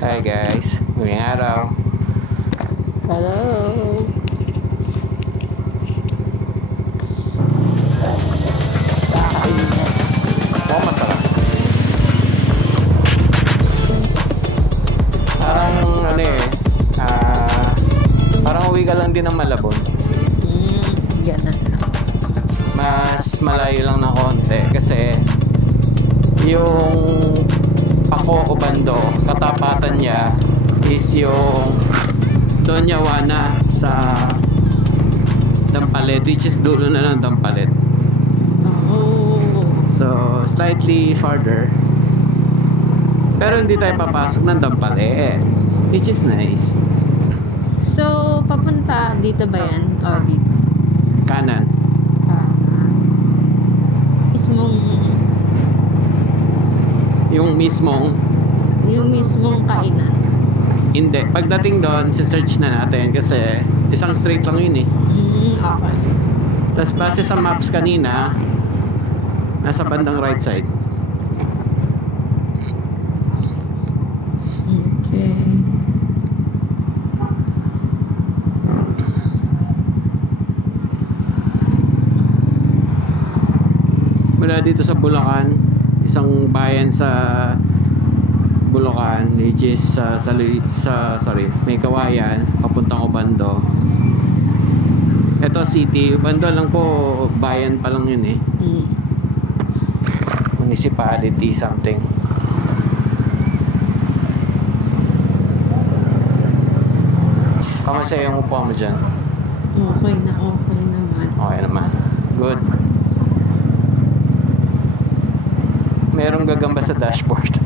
Hi guys, ngayong araw. Hello. Oh, masarap. Parang ano parang uwi ka lang din ng Malabon. Ganun lang. Mas malayo lang na konti kasi yung Paco o Bando, katapatan niya is yung Doña Juana sa Dampalit, which is dulo na ng Dampalit. Oh. So, slightly farther. Pero hindi tayo papasok ng Dampalit, which is nice. So, papunta dito ba yan? O, dito. Kanan. Mismong, Yung mismong kainan. hindi. Pagdating doon, search na natin kasi isang straight lang yun eh. Okay. Tapos base sa maps kanina, nasa bandang right side. Okay. Mula dito sa Bulacan, isang bayan sa Bulacan, which is may Kawayan, papuntang Obando. Ito city, Obando lang po, bayan pa lang yun eh. Municipality something. Kamusta yung upuan mo dyan? Okay naman. Okay naman. Good. Merong gagamba sa dashboard.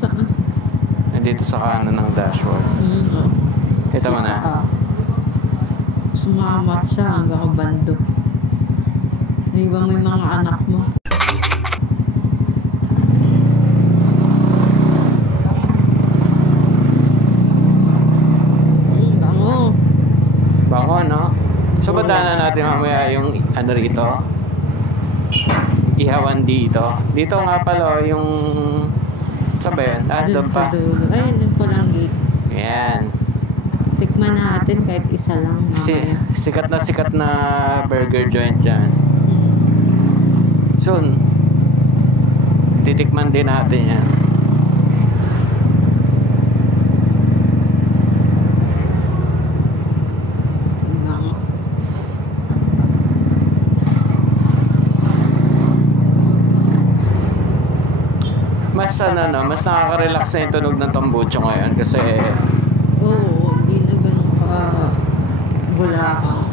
Saan? Nandito sa kanan ng dashboard. Ito mo na. Sumama siya hanggang Bando. Iba mo yung mga anak mo. Bango, no? So, badaanan natin mamaya yung ano rito. Ihawan dito. Dito nga pala, yung saan ba yan? Doon pa. Ayun, yung pulang gate. Ayan. Tikman natin kahit isa lang. Sikat na burger joint dyan. Soon, titikman din natin yan. Mas nakaka-relax na yung tunog ng tambucho ngayon kasi hindi na ganun ka Bulacan.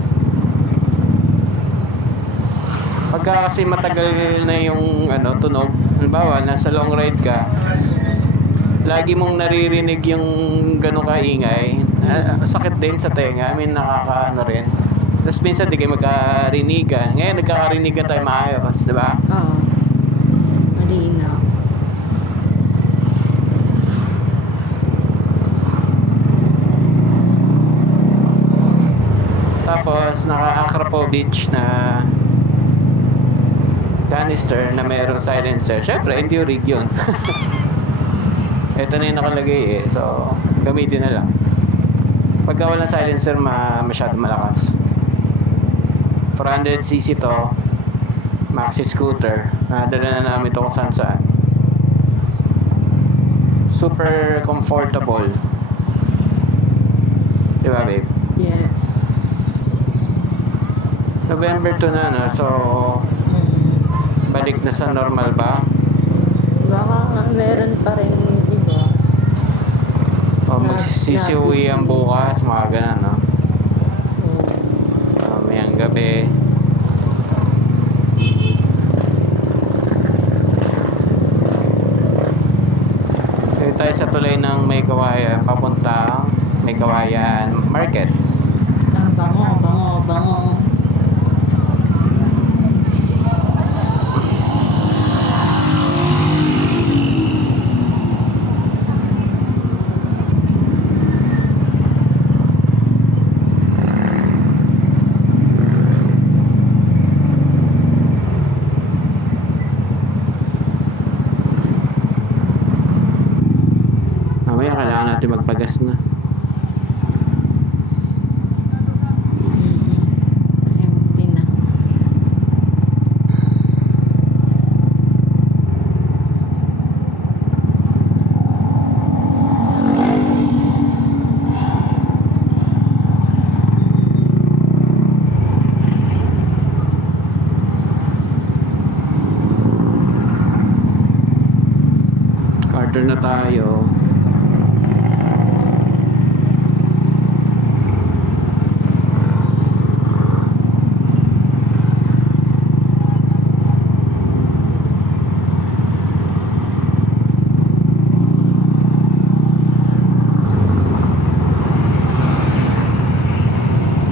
pagka kasi matagal na yung tunog, halimbawa nasa long ride ka, lagi mong naririnig yung gano'ng kaingay, sakit din sa tenga. I mean, nakakaano rin. Tapos minsan di kayo magkarinigan. Ngayon nagkakarinigan tayo maayos, di ba? Oo. Malinaw. Tapos naka-Acropo Beach na canister na mayroong silencer. Syempre, hindi rig yun. Ito na yung nakalagay eh. So, gamitin na lang. Pagka walang silencer, masyado malakas. 400cc to. Maxi scooter. Nadala na namin ito kung saan saan. Super comfortable. Diba, babe? Yes. November 2 na, no? So, balik na sa normal ba? Baka meron pa rin iba. O magsisiuwi ang bukas, mga ganun, no? Mamayang gabi. Dito tayo sa tulay ng May Kawayan, papuntang May Kawayan Market. Bango. Natagas na. Empty na. Order na tayo.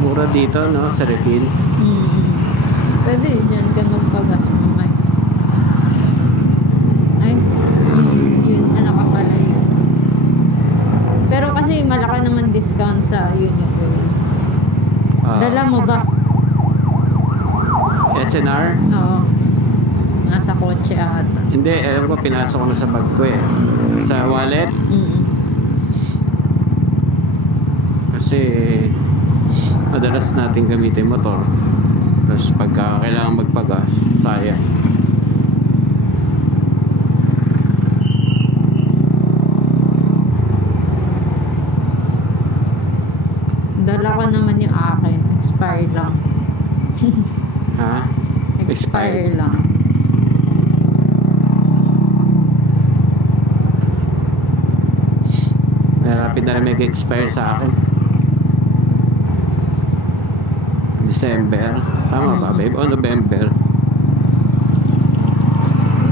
Mura dito, no? Sa refill. Pwede dyan ka magpagas mamay. Ay, yun, ano ka pala yun. Pero kasi malaki naman discount sa Uniqlo. Dala mo ba? SNR? Oo. Nasa kotse ata. Hindi, alam ko pinasok ko na sa bag ko eh. Sa wallet. Kasi madalas natin gamitin motor. Tapos pagka kailangan magpagas, sayang. Dala ko naman yung akin. Expire lang. Ha? Expire lang. Malapit na rin mag-expire sa akin. December. Tama ba, babe? O November?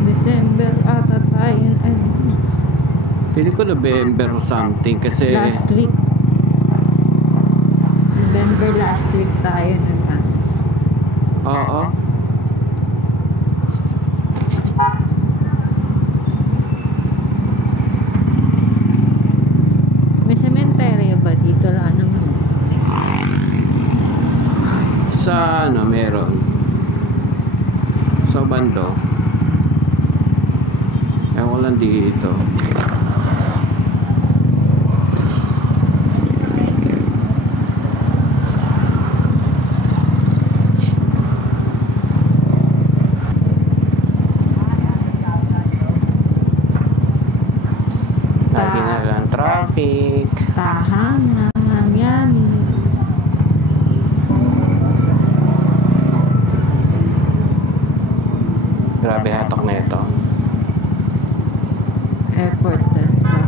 December ata tayo. Ay, Feeling ko November or something kasi... last week. November last week tayo na. Oo. May cemetery ba dito? Wala naman. Sa ano, meron. Sa bando. Ewan ko lang dito. Lagi na lang traffic. Tahanan yan. Grabe hatok na ito. Airport test ba?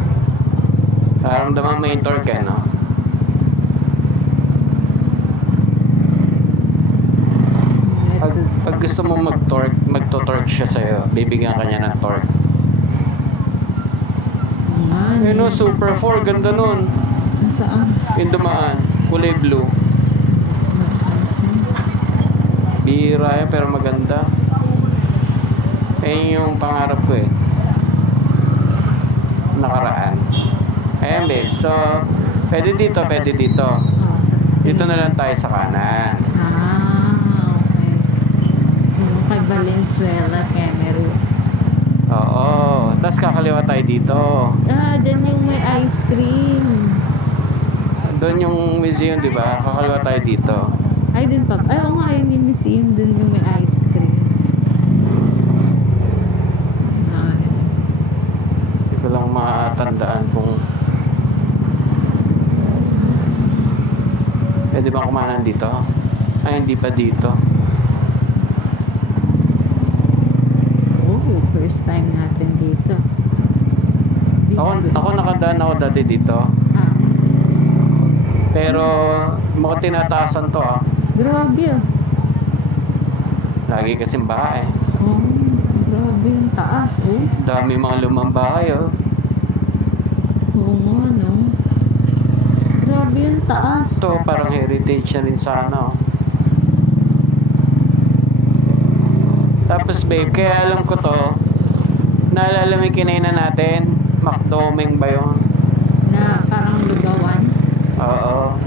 Nararamdaman mo yung torque, no? Pag gusto mo mag-torque, magto-torque siya sa'yo. Bibigyan ka niya ng torque. Ayun o, Super 4. Ganda nun. Saan? Yung dumaan. Kulay blue. Bihira yan, pero maganda. Ayun yung pangarap ko eh. Nakaraan. Ayan babe. So, pwede dito, pwede dito. Dito na lang tayo sa kanan. Okay. Yung kay Valenzuela, Cameroon. Oo. Tapos kakaliwa tayo dito. Dyan yung may ice cream. Doon yung museum, di ba? Kakaliwa tayo dito. Ay, din pa. Ay, oo nga, yun yung museum. Dun yung may ice cream. Nice. Hindi ko lang matandaan kung... Pwede ba kumanan dito? Ay, hindi pa dito. Oh, first time natin dito. Ako nakadaan ako dati dito. Ah, Pero mukhang tinataasan to ah. grabe ah. Lagi kasing bahay. Oh, grabe yung taas. Oh, Dami mga lumang bahay oh. oo nga, no? Grabe yung taas. Ito parang heritage na rin sana oh. Tapos babe, kaya alam ko to. Naalala mo yung kinainan natin? McDomeng ba yun? Na parang lugawan. Oo.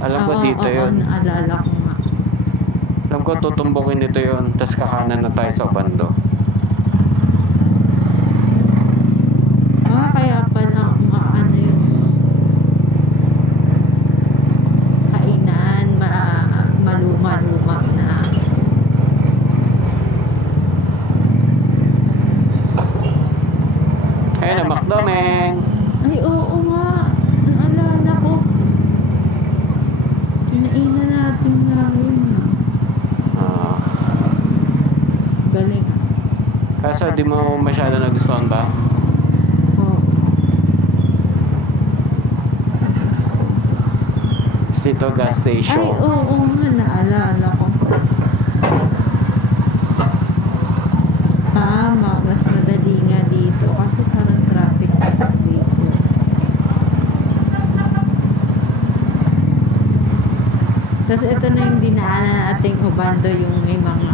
Alam ko dito yun. Naalala ko nga. Alam ko tutumbukin nito yun. Tapos kakanan na tayo sa bando. Kaya pala Meng. Ay, oo nga. Naalala ko. Kinainan natin nga yun. Ah, Galing. kaso di mo masyado nagustuhan ba? Oo. Dito gas station. Ay, oo nga. Naalala ko. Tama. Mas madali nga dito. Kasi parang traffic dito. Tapos ito na yung dinaanan nating Ubando, yung may mga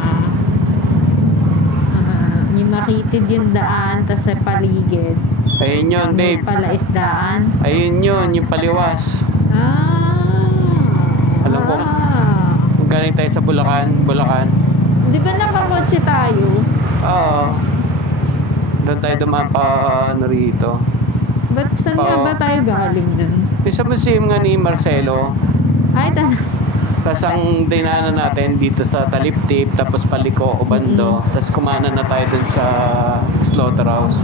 yung makitid yung daan, tapos sa paligid Ayun yun, may babe. palaisdaan. Ayun yun, yung paliwas. Alam ko. Kung galing tayo sa Bulacan. Di ba nakakotse tayo? Oo. Doon tayo dumaan pa rito. Ba't saan nga ba tayo galing nun? Yung sa museum nga ni Marcelo. Ay, Tapos ang dinaanan natin dito sa Taliptip, tapos paliko, Ubando. Tapos kumana na tayo dun sa slaughterhouse.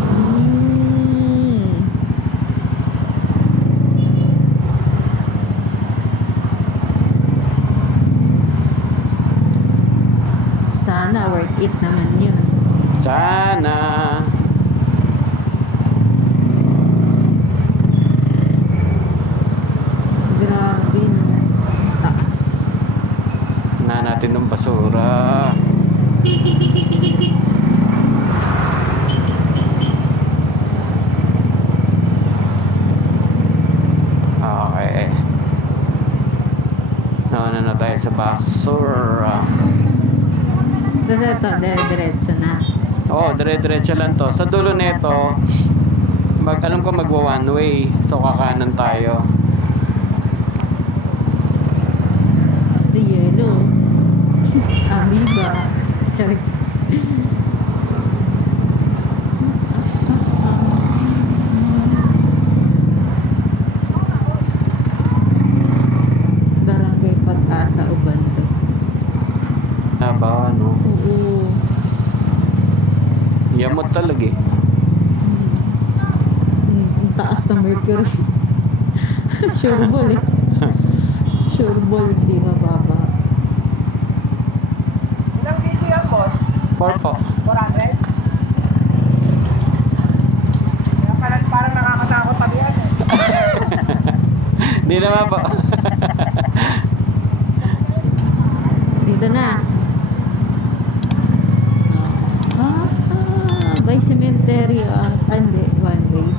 Sana worth it naman yun. Sana. Grabe no. Taas. Na natin ng basura. Okay. Nauna na tayo sa basura. Tapos ito, dire-diretso na. Oo, dire-diretso lang to. Sa dulo nito, alam ko magwa one way. So kakanan tayo. The yellow. Amoeba. Sorry. Barangay Pag-asa, Ubando. Ba, ano? Oo. Yamot talaga eh. Ang taas ng mercury. Sure ball eh. Sure ball, di mababa. Ilang kg yan, boss? 4 po. 400? Kaya parang nakakatakot pag yan eh. Di naman po. Dito na. By cemetery, hindi, one way.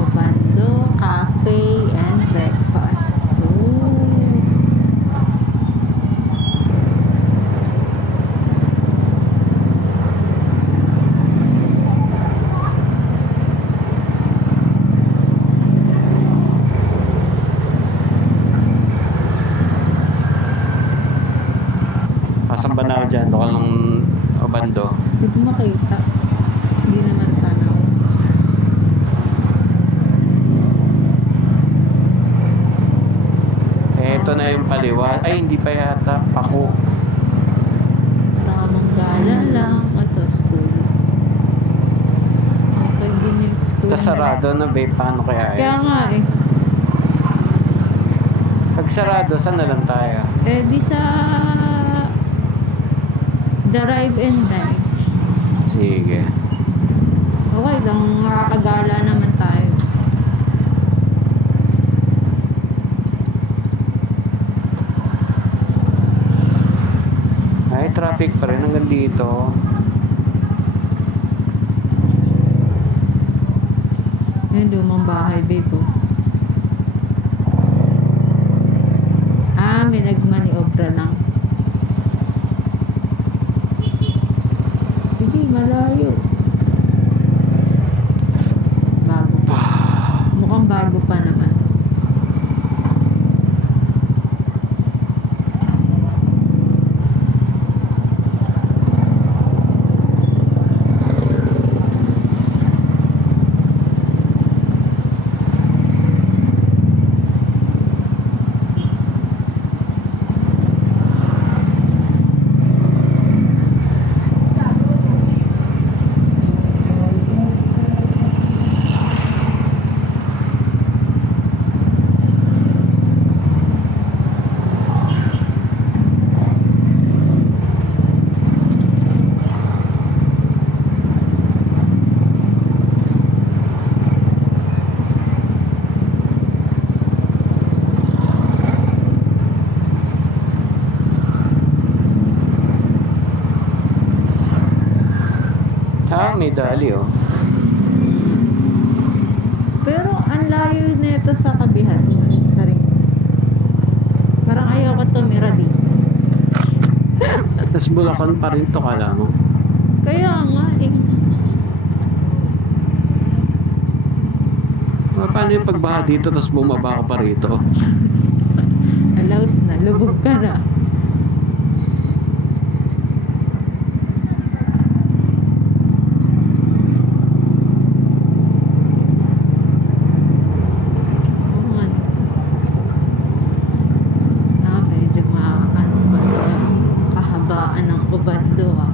Ubando, cafe, and breakfast. Ooh. Kasan ba na ako dyan? Lokal ng Ubando. Hindi ko makita. Hindi naman tanaw. Ito na yung paliwa. Ay, hindi pa yata. Pako. Tamang gala lang. Ito, school. Okay din yung school. Ito sarado na babe. Paano kaya Kaya yun? nga eh. Pag sarado, saan na lang tayo? Eh di sa Drive and Dine. Sige. Okay lang, makakagala naman tayo. Ay, traffic pa rin hanggang dito. Yung lumang bahay, babe. Oh. May nagmaniobra lang. Sige, malayo. Bago pa. Mukhang bago pa naman. may dali oh. Pero ang layo nito sa Kabihas na. Saring. Parang ayaw ko tumira dito. Tapos Bulacan pa rin to, kala mo. Kaya nga eh. Paano yung pagbaha dito tapos bumaba ka pa rito? Alaus na. Lubog ka na. Medyo ano ba yun? Kahabaan ng ubando ah.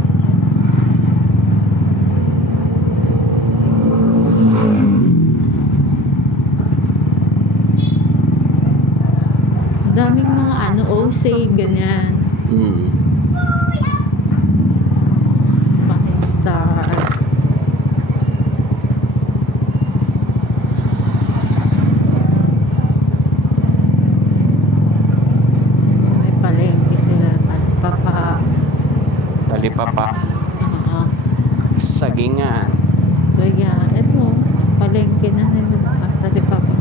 Daming mga ano, OSA, ganyan. Pa-install. May palengke sila. Talipapa. Oo. Sagingan. Kaya, ito, palengke na nila. Talipapa.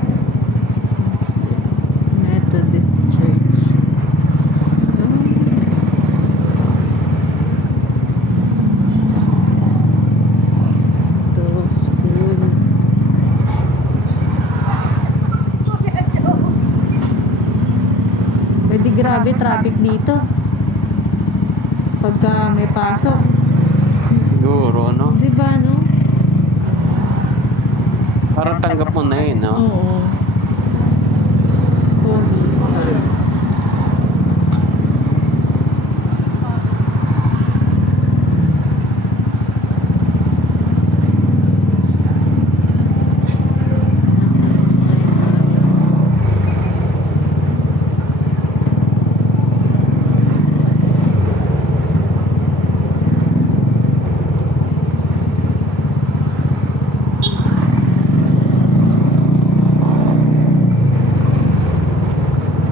What's this? Methodist Church. Ito, school. Pwede grabe traffic dito. Pagka may pasok. Siguro, no? Di ba, no? Parang tanggap mo na yun, no? Oo. Holy God.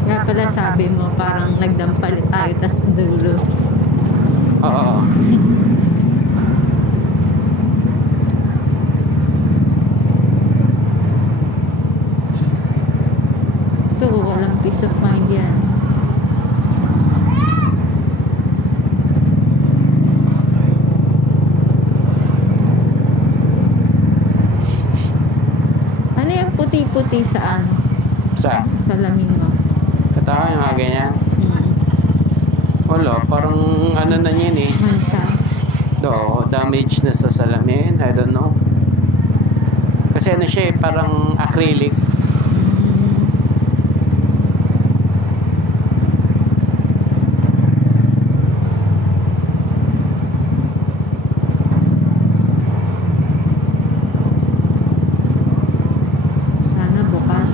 Kaya pala sabi mo, parang nagdampali tayo, tas dulo. Oo. Ito, walang peace of mind yan. Ano yung puti-puti sa ano? Sa? Sa lamin mo? Katawa yung mga ganyan. Wala, parang ano na yan eh. Mancha. Damage na sa salamin. I don't know. Kasi ano siya eh, parang acrylic. Sana bukas.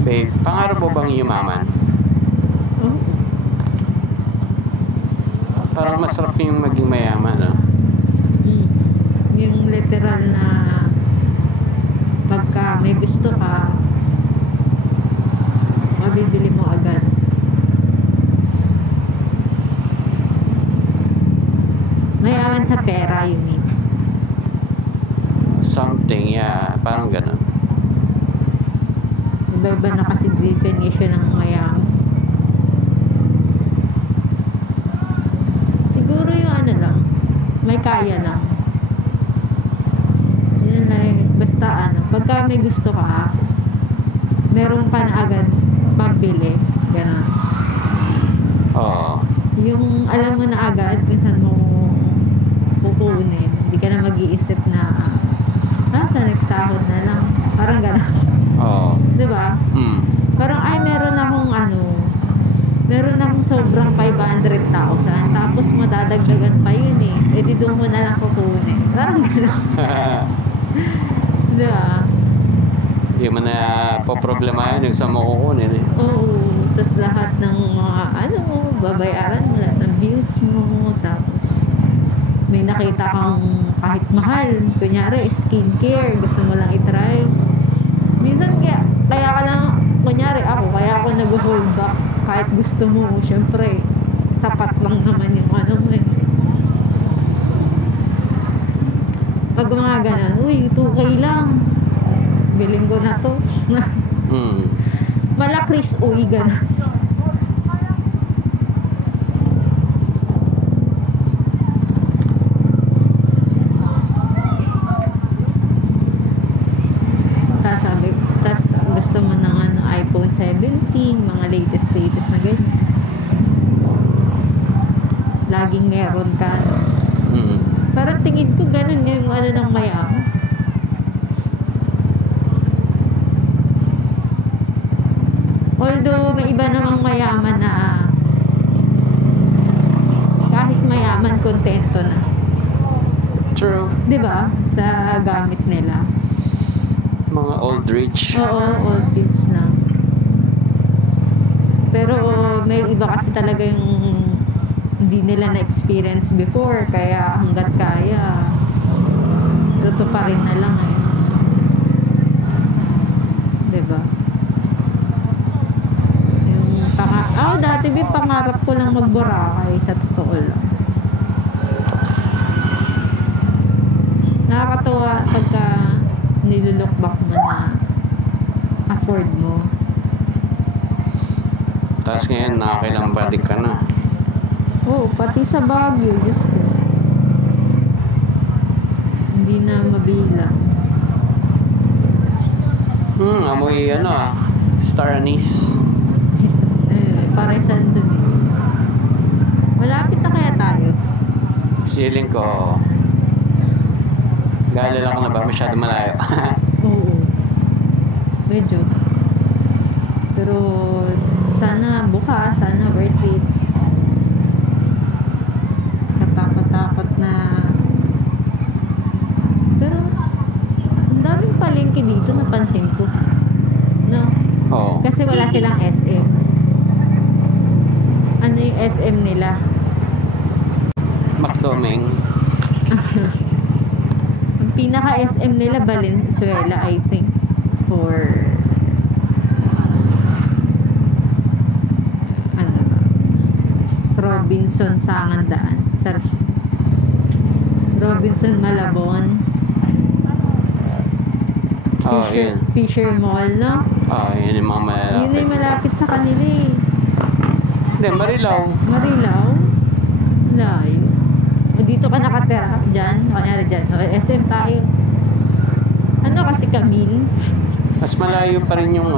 Babe, pangarap mo bang yumaman? Oh, Parang masarap yung maging mayaman, no? yung literal na pagka may gusto ka, mabibili mo agad. Mayaman sa pera, you mean? Something, yeah. Parang ganun. Iba-iba na kasi definition ng mayaman. Siguro yung ano lang, may kaya lang. Yun lang eh. Basta ano, pagka may gusto ka, meron ka na agad pambili. Ganon. Oo. Yung alam mo na agad kung saan mo kukunin. Hindi ka na mag-iisip na sa next sahod na lang. Parang gano'n. Oo. Di ba? Mm. Parang ay meron akong sobrang 500,000 tapos madadagdagan pa yun eh. Eh di doon mo na lang kukunin. Parang gano'n. Di ba? Hindi mo na poproblemahin yung sa mo kukunin eh. Oo. Tapos lahat ng mga babayaran mo, lahat ng bills mo. Tapos may nakita kang kahit mahal. Kunyari, skincare. Gusto mo lang itry. Minsan kaya ka lang, kunyari kaya ako nag-hold back. Kahit gusto mo, syempre, sapat lang naman yung mo eh. Pag mga ganun, uy, 2K lang. Biling ko na to. Mm. Malakris, uy, ganun. Tapos gusto mo ng iPhone 17, mga latest na ganyan. Laging meron ka. Mm. Parang tingin ko ganun yung ng mayaman. Although may iba namang mayaman na kahit mayaman, kontento na. True. 'Di ba? Sa gamit nila. Mga old rich. Oo, old kids lang. Pero may iba kasi talaga yung hindi nila na-experience before, kaya hanggat kaya tutuparin na lang eh. 'Di ba? Yung dati pangarap ko lang mag-Boracay, sa totoo lang. Nakakatawa pagka nilulook back mo na afford mo. Tapos ngayon, nakakilang balik ka na. Oo, pati sa Baguio, Diyos ko. Hindi na mabilang. Amoy star anise. Parang saan dun eh. Malapit na kaya tayo? Feeling ko, gaalala ko na ba masyado malayo. Oo. Medyo. Pero sana bukas, sana worth it. Katakot-takot na. Pero ang daming palengke dito, napansin ko. No? Oo. Kasi wala silang SM. Ano yung SM nila? McDoming. Ang pinaka-SM nila, Valenzuela, I think. For ano ba? Robinson Sangandaan. Charot. Robinson Malabon. Fisher Mall, no? Yun yung mga malalapit. Yun ay malapit sa kanila eh. Hindi, Marilao. Marilao? Layo. O dito ka nakatira? Diyan? Kanyari dyan. O SM tayo. Ano kasi Camille? Mas malayo pa rin yung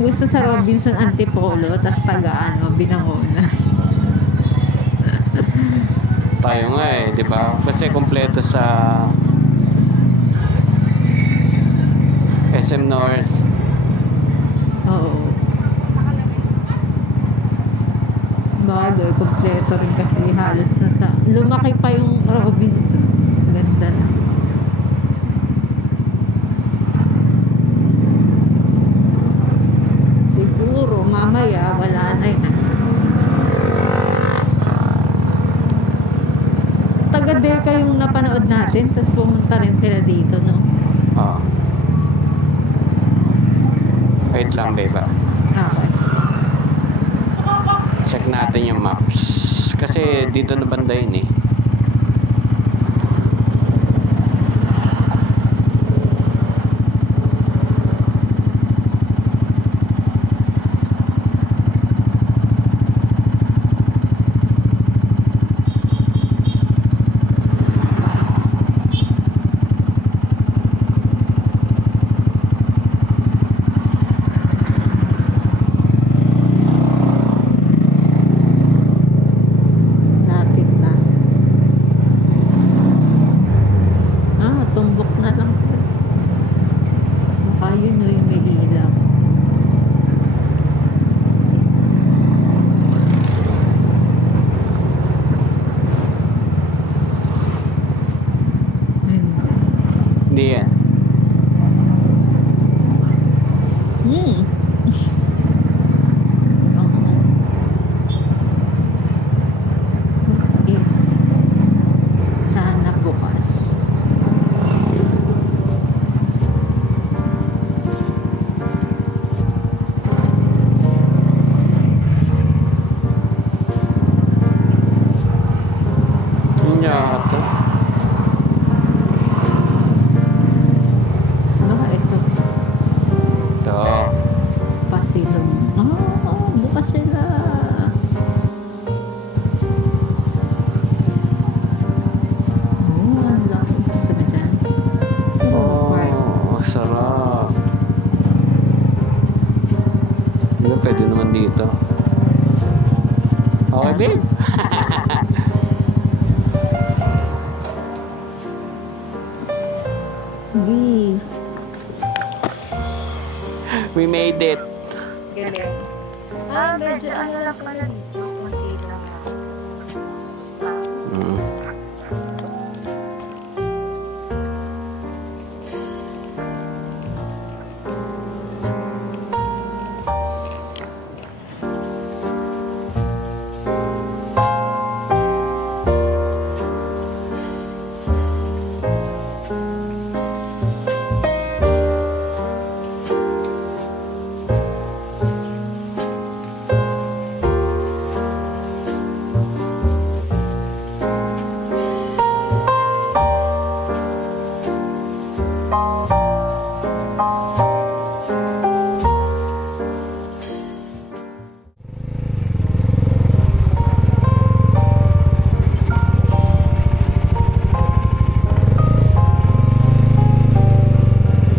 Gusto sa Robinson Antipolo, tas taga Binangonan. Tayo nga di ba? Kasi kompleto sa SM North. Oo. Bagay, kompleto rin kasi halos lumaki pa yung Robinson. Ganda na. Siguro mamaya wala na yun. Taga-Deka yung napanood natin, tapos pumunta rin sila dito, no? Wait lang, beba. Okay. Check natin yung maps. Kasi dito na banda yun eh. Lapit na. din naman dito. Okay, babe. Gi. We made it. Galing. Medyo ano lang pala dito. Kunti lang. Mm.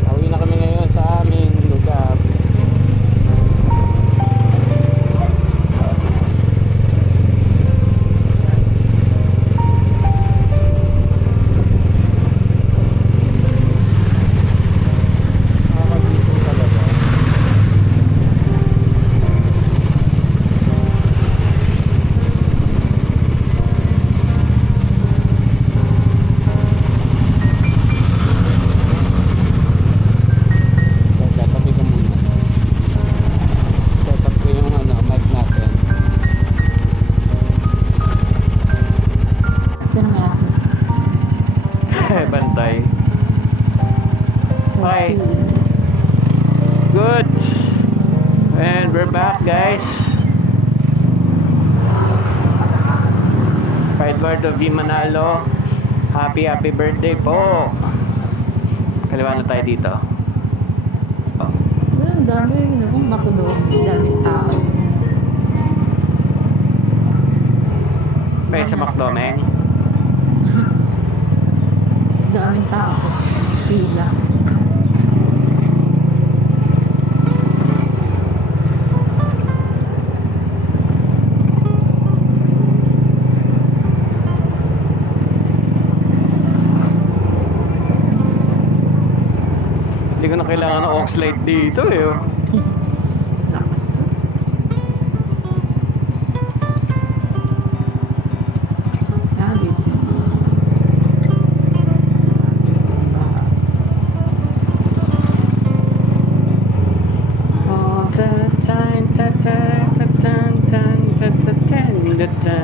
Pauwi na kami ngayon sa aming lugar. Nakakagising talaga. Tatabi ka muna. Setup ko yung mic natin. Ito na may aso. Bantay. Hi. Sightseeing. Good. And we're back, guys. Pa Eduardo V. Manalo. Happy birthday po. Kaliwa na tayo dito. Ang dami yung kung makulong. Ang daming tao. May sa McDonald's. Daming tao. Pila. Hindi ko na kailangan ng aux light dito eh. Oh. Lakas na. Nagiti. All the time, ta ta ta ta ta ta ta ta ta.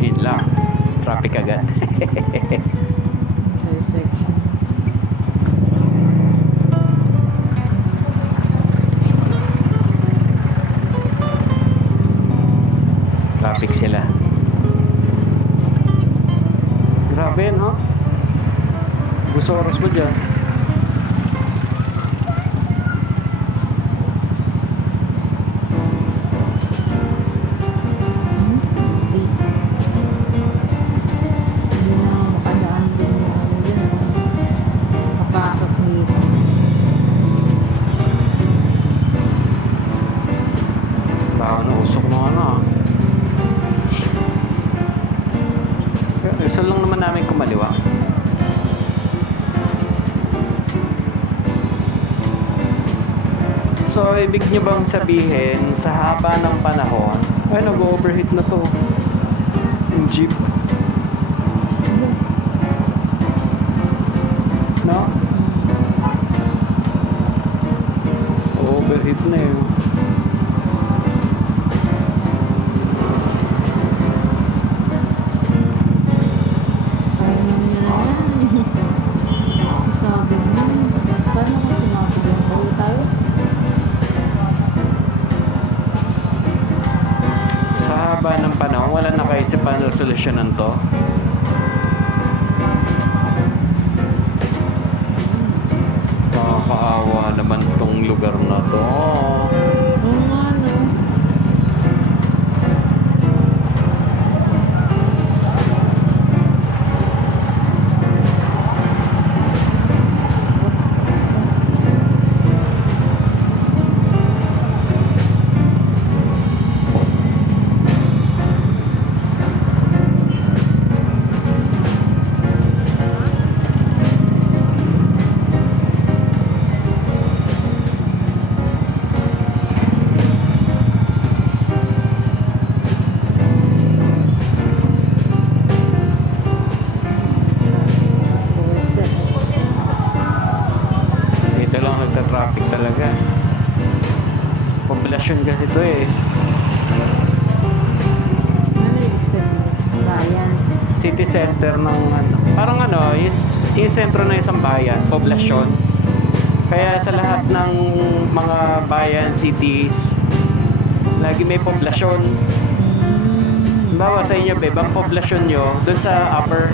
Yun lang. Traffic agad. Intersection. Traffic sila. Grabe, no? Gusto oras mo dyan. Hindi na makadaan din yung ano dyan. Papasok dito. Baka nausok mo Isa lang naman namin kumaliwa. So, ibig nyo bang sabihin, sa haba ng panahon, ay, nag-overheat na to. Yung jeep. No? Overheat na yun. Kainan niya na yan. Sasabi mo. Paano kung sumabigyan tayo? Sa haba ng panahon, wala nakaisipan na solusyonan to. Nakakaawa naman tong lugar na to. Oo nga, no? traffic talaga. Populasyon kasi to eh. Ano yung bayan? City center ng ano. Parang ano, yung sentro ng isang bayan, poblasyon. Kaya sa lahat ng mga bayan, cities, lagi may poblasyon. Bawa sa inyo, babe, ang poblasyon nyo, dun sa upper,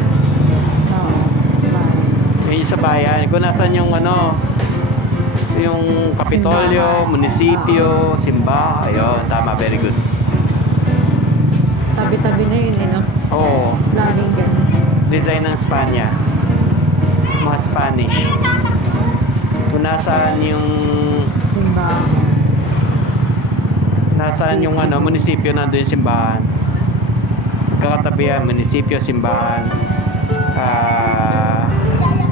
Bayan. yung sa bayan. Kung nasan yung ano, yung Kapitolyo, Simbahan. munisipyo, simba, ayun, tama, very good. Tabi-tabi na yun, eh, no? Oo, Laging ganun. design ng Spanya. Mga Spanish. Kung nasaan yung Simbahan. nasaan yung ano, munisipyo, nandun yung simbahan. Kakatabi yan, munisipyo, simbahan,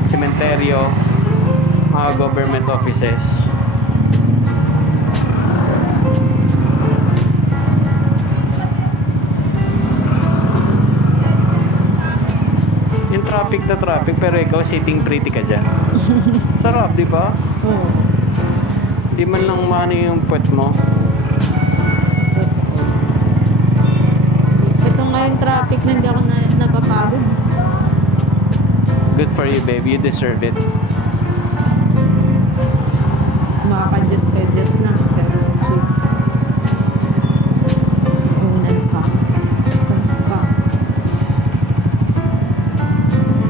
sementeryo, mga government offices. Yung traffic na traffic, pero ikaw sitting pretty ka dyan. Sarap, di ba? Oo. Di man lang maano yung puwet mo. Ito nga yung traffic na hindi ako napapagod. Good for you, babe. You deserve it. Makaka-jet lang. Pero shit. Sa unan pa. Saan pa?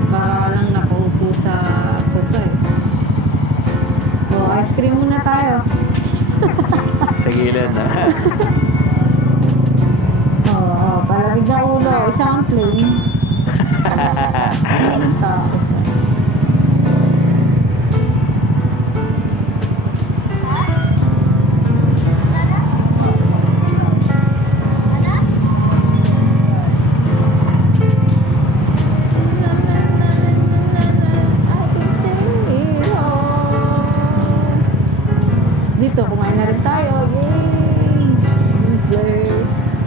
Para lang nakaupo sa sofa eh. O, ice cream muna tayo. Sa gilid na. Oo, palamig na ulo. Isang plain. Palamig tapos. Dito, kumain na rin tayo. Yay! Sizzlers.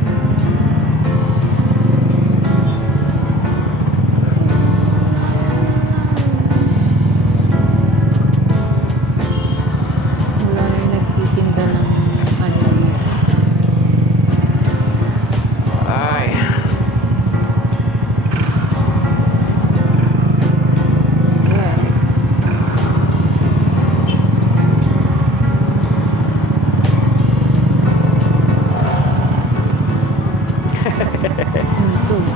Wala na yung nagtitinda ng ano dito. Ay. CX. YouTube.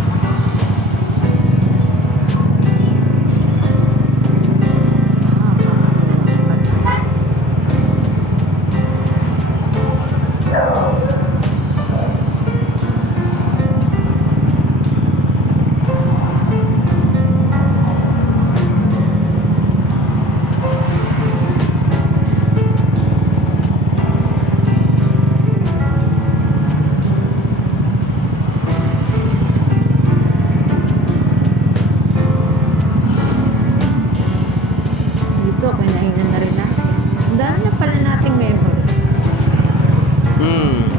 Dito, kinainan na rin natin. Ang dami na pala nating memories.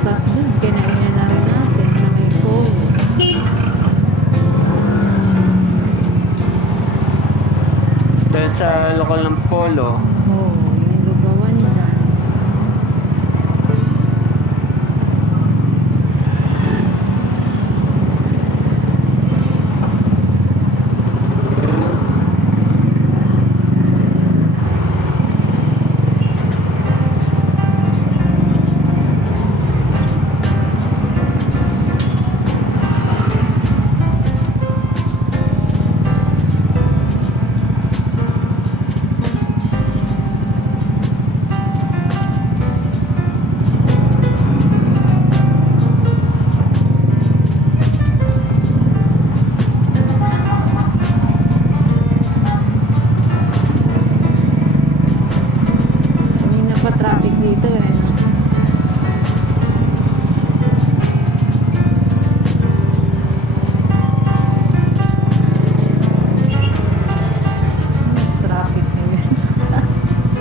Tapos dun, kinainan na rin natin na may phone. Dahil sa lokal ng Polo, Oo, yung lugawan dyan. Kanina pa traffic dito eh, no? Mas traffic ngayon.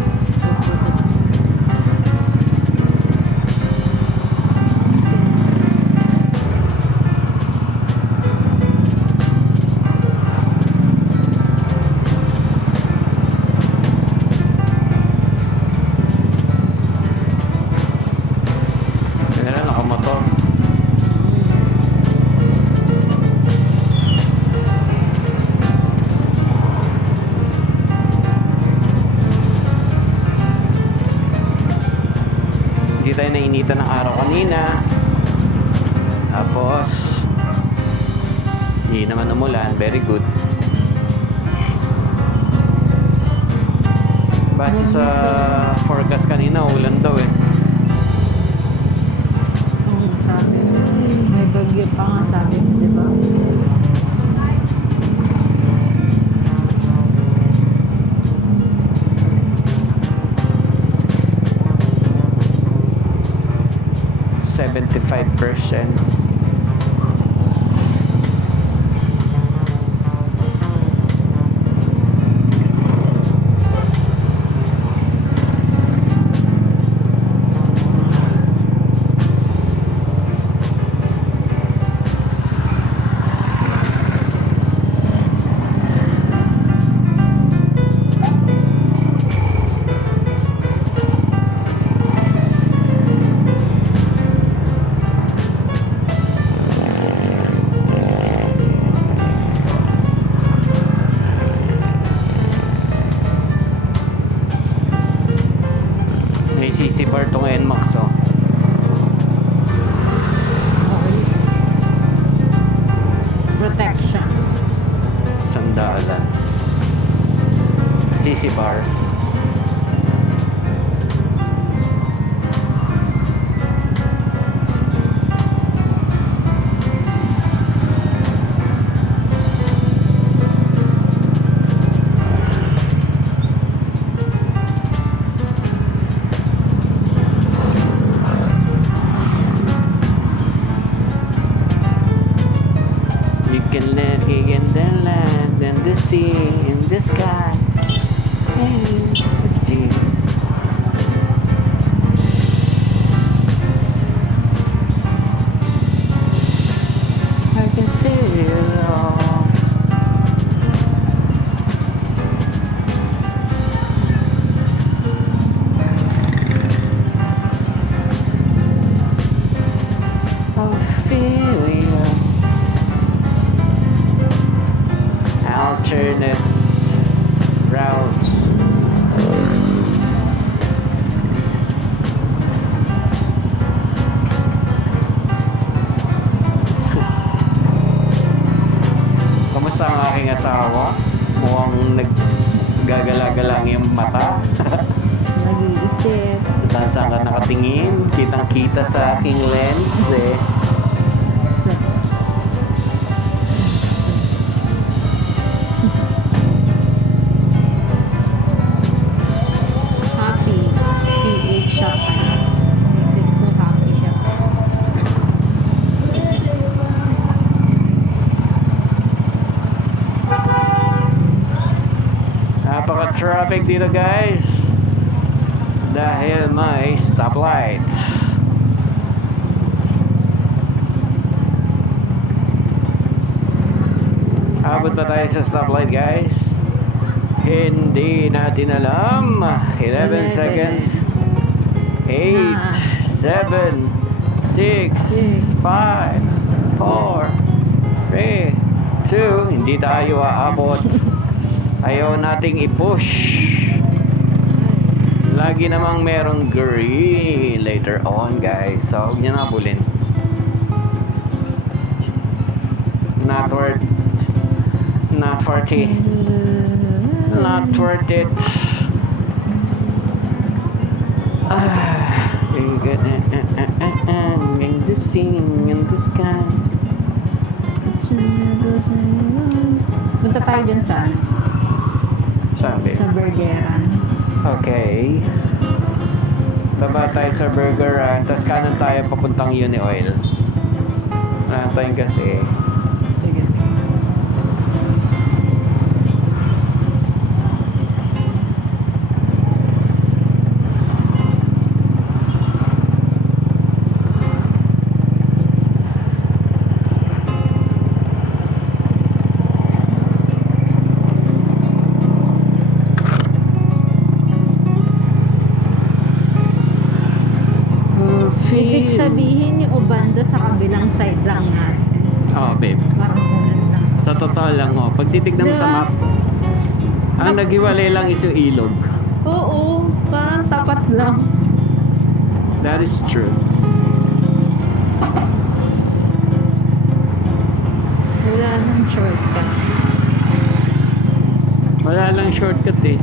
Hindi tayo nainitan ng araw kanina. Tapos, hindi naman umulan. Very good. Base sa forecast kanina, ulan daw eh. Oo, sabi mo. May bagyo pa nga sabi mo, di ba? %75%. May CC bar tong NMAX oh. Okay. Protection. Sandalan. CC bar. In the land and the sea in the sky. Hey, gee. I can see it all. I feel you. Alternate routes. Kamusta ang aking asawa? Mukhang naggagala-galang yung mata. Nag-iisip. Saan ka nakatingin? Kitang-kita sa aking lens eh. So, happy. PH siya pa. Isip ko happy siya. Napaka-traffic dito guys. Dahil may stoplights. Abot pa tayo sa stoplight guys. Hindi natin alam. 11 seconds. 8, 7, 6, 5, 4, 3, 2. Hindi tayo aabot. Ayaw nating i-push. Lagi namang merong green later on guys. So huwag niya nabulin. Not worth it. Not worth it. In the scene, in the sky. Punta tayo din sa Sabi. sa burgeran. Okay. Baba tayo sa burgeran, tapos kanan tayo papuntang Uni Oil. Wala tayong kasi. Sige, sige. Ibig sabihin yung Obando sa kabilang side lang natin. Oh, babe. Parang ganun lang. Sa totoo lang, oh. Pag titignan mo sa Diba? map, ang naghiwalay lang is yung ilog. Oo, parang tapat lang. That is true. Wala nang shortcut. Wala lang shortcut eh.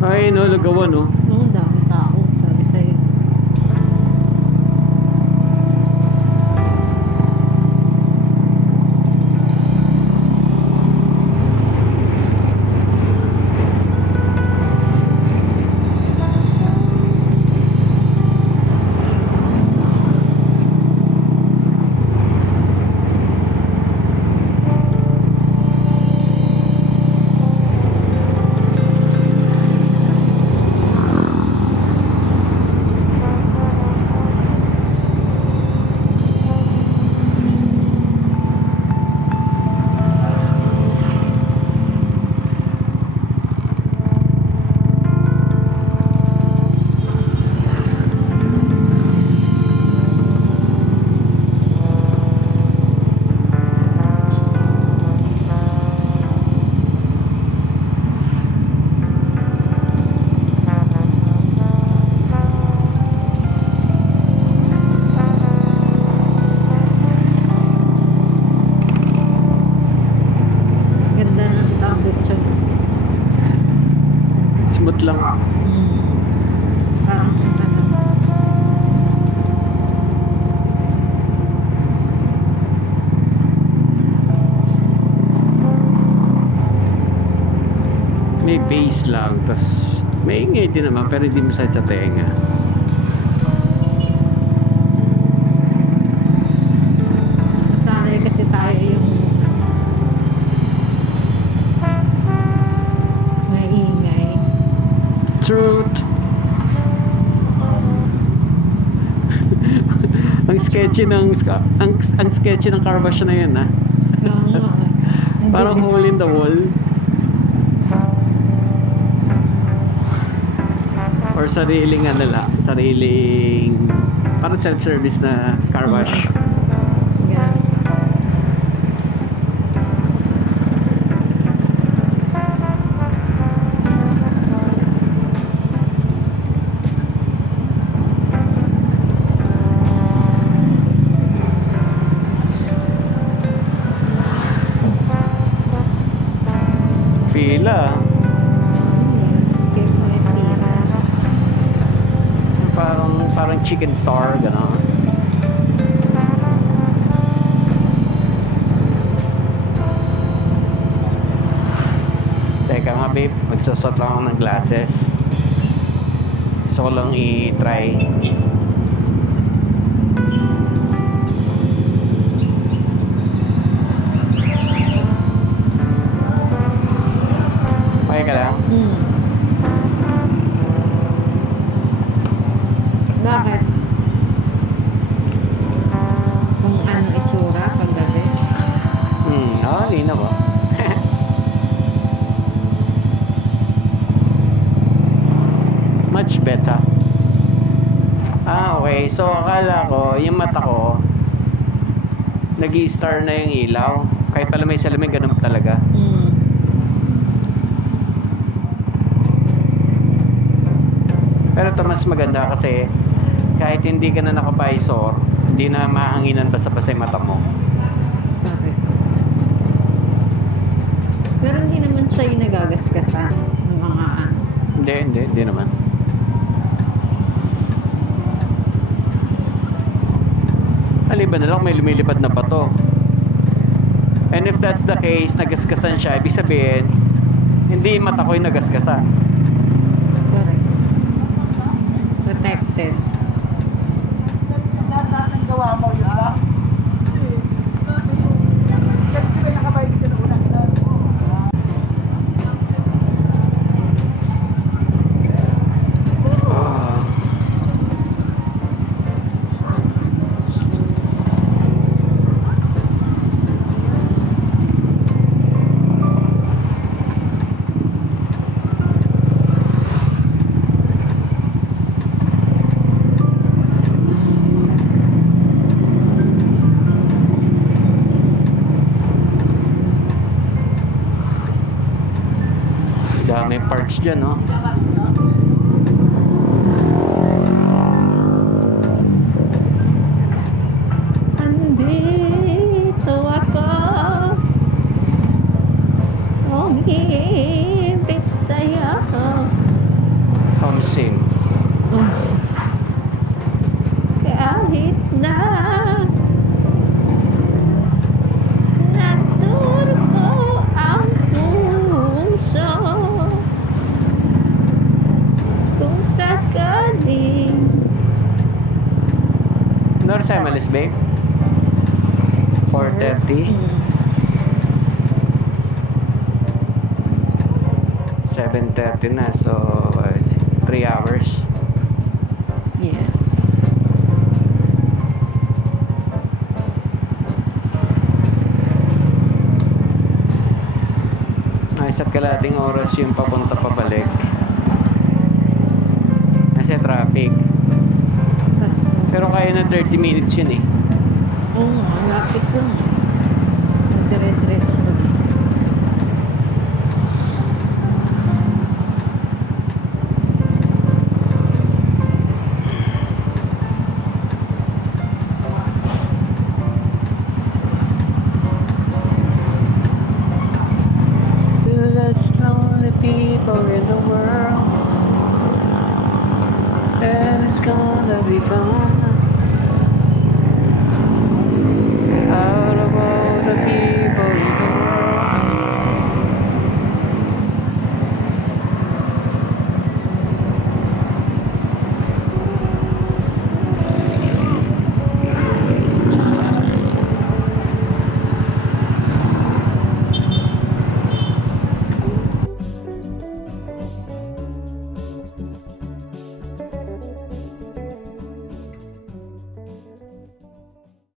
Ay, no, lagawan, no? Oo, dami tao. Sabi sa'yo. Ganda ng tambutso. Smooth lang. Parang ano. May bass lang, tas may ingay din naman, pero hindi masakit sa tenga. Sanay kasi tayo yung may ingay. Truth! ang sketchy ng car wash na yun, ha? Parang hole in the wall. Or sariling ano lang, sariling parang self-service na car wash. Yeah. Pila. Okay, may pira. Parang chicken star, gano'n. Teka nga babe, magsusot lang ako ng glasses. Gusto ko lang i-try. Okay ka lang? Bakit? Kung ano itsura paggabi? Hindi na ba? Much better. Okay. So, akala ko, yung mata ko, nag-i-star na yung ilaw. Kahit pala may salamin, ganun talaga. Pero ito mas maganda kasi kahit hindi ka na nakavisor, hindi na mahanginan basta-basta yung mata mo. Bakit? Pero hindi naman siya yung nagagasgasan ng mga ano. Hindi naman. Aliban na lang may lumilipad na bato. And if that's the case, nagasgasan siya, ibig sabihin, hindi yung mata ko yung nagasgasan. Correct. Protected. Lahat ng gawa mo, yun ba? Kasi ba nakabayad ka na unang ilan? church dyan, no? Andito ako, umibig sa'yo. Home sing. Kahit na nagturbo ang puso, kung sakaling Nor sa malis, babe? 4:30? 7:30 na, so 3 hours. Yes. Ay, isa't kalating oras yung papunta pabalik. Kasi traffic. Tas, Pero kaya na 30 minutes yun eh. oo nga, lapit lang. Dire-diretso